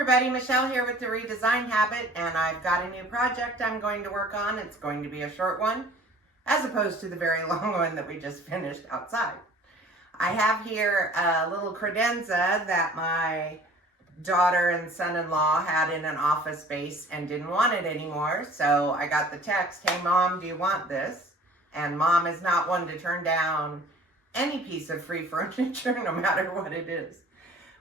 Everybody, Michelle here with the Redesign Habit, and I've got a new project I'm going to work on. It's going to be a short one, as opposed to the very long one that we just finished outside. I have here a little credenza that my daughter and son-in-law had in an office space and didn't want it anymore, so I got the text, "Hey Mom, do you want this?" And Mom is not one to turn down any piece of free furniture, no matter what it is.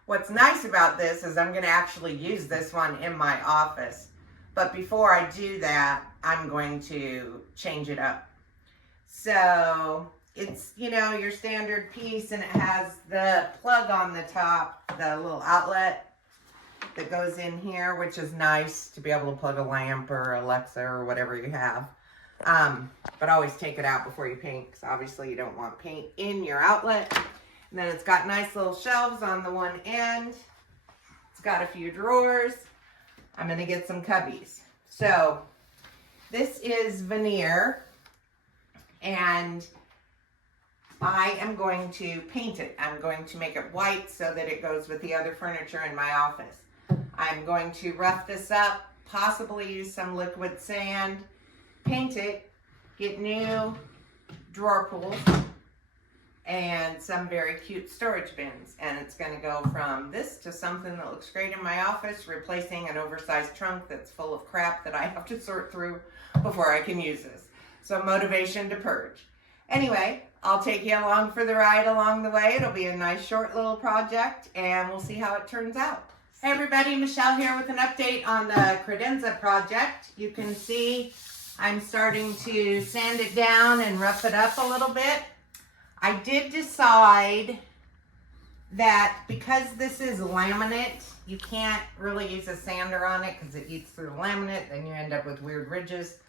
What's nice about this is I'm going to actually use this one in my office. But before I do that, I'm going to change it up. So it's, you know, your standard piece, and it has the plug on the top, the little outlet that goes in here, which is nice to be able to plug a lamp or Alexa or whatever you have. But always take it out before you paint, because obviously you don't want paint in your outlet. And then it's got nice little shelves on the one end. It's got a few drawers. I'm going to get some cubbies. So this is veneer, and I am going to paint it. I'm going to make it white so that it goes with the other furniture in my office. I'm going to rough this up, possibly use some liquid sand, paint it, get new drawer pulls, and some very cute storage bins. And it's going to go from this to something that looks great in my office, replacing an oversized trunk that's full of crap that I have to sort through before I can use this. So motivation to purge. Anyway, I'll take you along for the ride along the way. It'll be a nice short little project, and we'll see how it turns out. Hey everybody, Michelle here with an update on the Credenza project. You can see I'm starting to sand it down and rough it up a little bit. I did decide that because this is laminate, you can't really use a sander on it because it eats through the laminate, then you end up with weird ridges.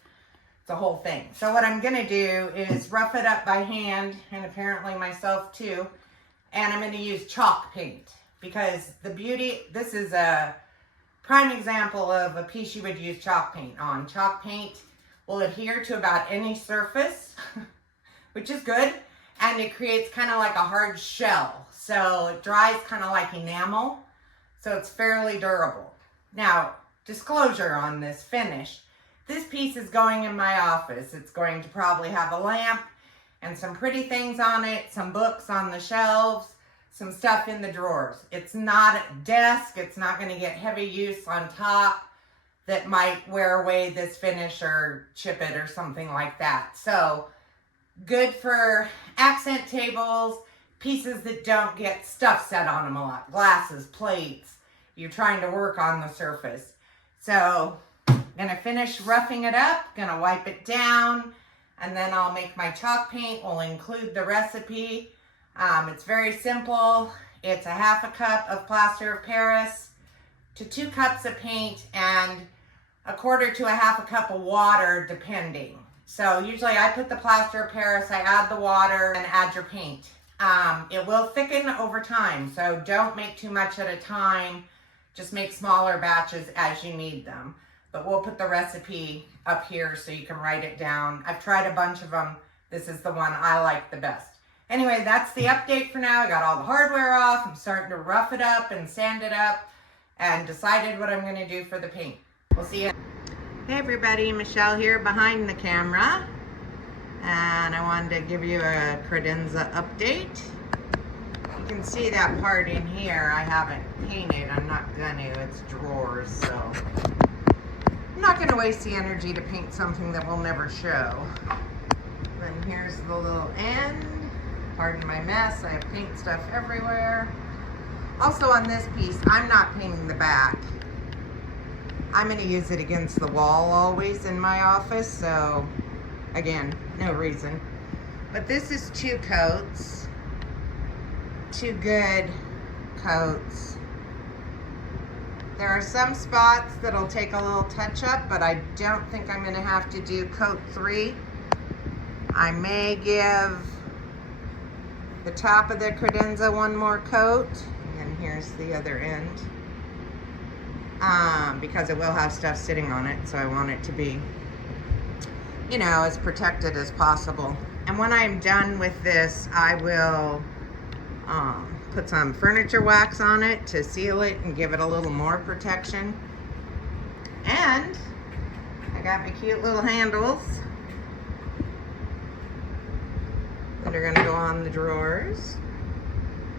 It's a whole thing. So what I'm going to do is rough it up by hand, and apparently myself too, and I'm going to use chalk paint, because the beauty, this is a prime example of a piece you would use chalk paint on. Chalk paint will adhere to about any surface, which is good. And it creates kind of like a hard shell. So it dries kind of like enamel. So it's fairly durable. Now, disclosure on this finish. This piece is going in my office. It's going to probably have a lamp and some pretty things on it, some books on the shelves, some stuff in the drawers. It's not a desk. It's not going to get heavy use on top that might wear away this finish or chip it or something like that. So good for accent tables, pieces that don't get stuff set on them a lot. Glasses, plates, you're trying to work on the surface. So I'm gonna finish roughing it up, gonna wipe it down, and then I'll make my chalk paint. We'll include the recipe. It's very simple. It's a half a cup of plaster of Paris to 2 cups of paint and a quarter to a half a cup of water, depending. So usually I put the plaster of Paris, I add the water, and add your paint. It will thicken over time, so don't make too much at a time. Just make smaller batches as you need them. But we'll put the recipe up here so you can write it down. I've tried a bunch of them. This is the one I like the best. Anyway, that's the update for now. I got all the hardware off. I'm starting to rough it up and sand it up, and decided what I'm going to do for the paint. We'll see you. Hey everybody, Michelle here behind the camera, and I wanted to give you a credenza update. You can see that part in here I haven't painted. I'm not gonna, it's drawers, so I'm not gonna waste the energy to paint something that will never show. Then here's the little end. Pardon my mess, I have paint stuff everywhere. Also on this piece, I'm not painting the back. I'm going to use it against the wall always in my office, so again, no reason. But this is 2 coats, 2 good coats. There are some spots that'll take a little touch up, but I don't think I'm going to have to do coat 3. I may give the top of the credenza 1 more coat, and here's the other end. Because it will have stuff sitting on it, so I want it to be, you know, as protected as possible. And when I'm done with this, I will put some furniture wax on it to seal it and give it a little more protection. And I got my cute little handles that are gonna go on the drawers.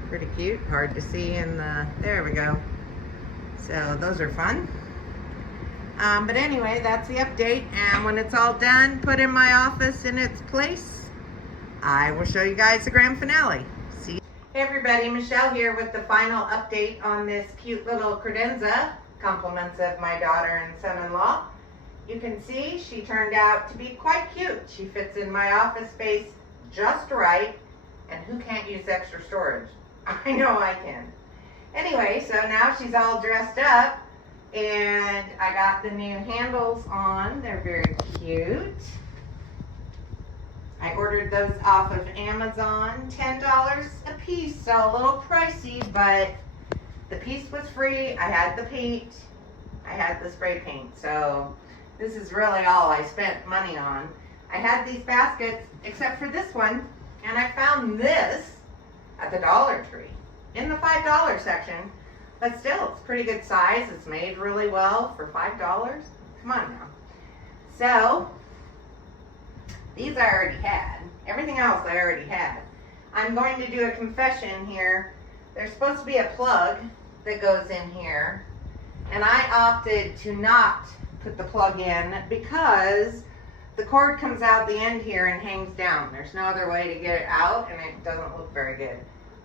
Pretty cute, hard to see in the, there we go. So those are fun. But anyway, that's the update. And when it's all done, put in my office in its place, I will show you guys the grand finale. See you. Hey everybody, Michelle here with the final update on this cute little credenza, compliments of my daughter and son-in-law. You can see she turned out to be quite cute. She fits in my office space just right. And who can't use extra storage? I know I can. Anyway, so now she's all dressed up. And I got the new handles on. They're very cute. I ordered those off of Amazon. $10 a piece, so a little pricey, but the piece was free. I had the paint. I had the spray paint. So this is really all I spent money on. I had these baskets, except for this one, and I found this at the Dollar Tree in the $5 section. But still, it's pretty good size. It's made really well for $5. Come on now. So, these I already had. Everything else I already had. I'm going to do a confession here. There's supposed to be a plug that goes in here. And I opted to not put the plug in because the cord comes out the end here and hangs down. There's no other way to get it out, and it doesn't look very good.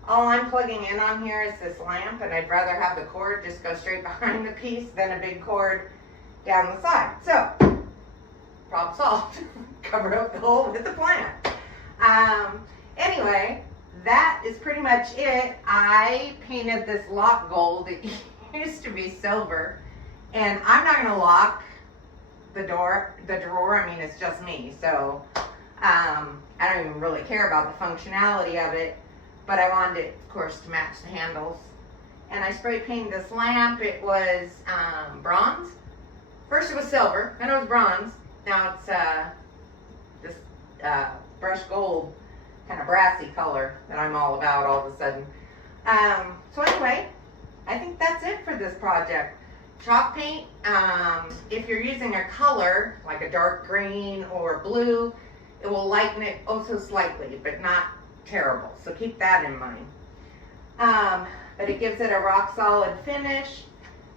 All I'm plugging in on here is this lamp, and I'd rather have the cord just go straight behind the piece than a big cord down the side. So, problem solved. Covered up the hole with the plant. Anyway, that is pretty much it. I painted this lock gold. It used to be silver, and I'm not going to lock the drawer. I mean, it's just me, so I don't even really care about the functionality of it. But I wanted it, of course, to match the handles. And I spray painted this lamp. It was bronze. First it was silver, then it was bronze. Now it's this brushed gold, kind of brassy color that I'm all about all of a sudden. So anyway, I think that's it for this project. Chalk paint, if you're using a color, like a dark green or blue, it will lighten it oh so slightly, but not terrible, so keep that in mind. But it gives it a rock solid finish,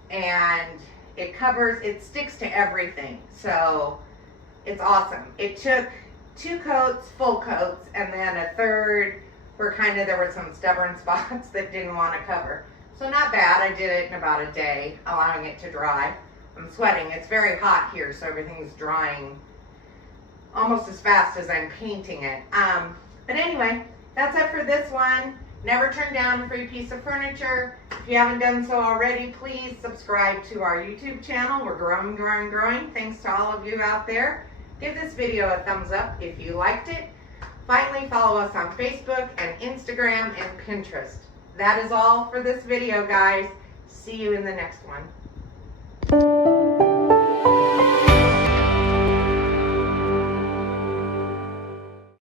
and it sticks to everything, so it's awesome. It took 2 coats, full coats, and then a third where there were some stubborn spots that didn't want to cover. So not bad. I did it in about a day, allowing it to dry. I'm sweating. It's very hot here, so everything's drying almost as fast as I'm painting it. But anyway, that's it for this one. Never turn down a free piece of furniture. If you haven't done so already, please subscribe to our YouTube channel. We're growing, growing, growing. Thanks to all of you out there. Give this video a thumbs up if you liked it. Finally, follow us on Facebook and Instagram and Pinterest. That is all for this video, guys. See you in the next one.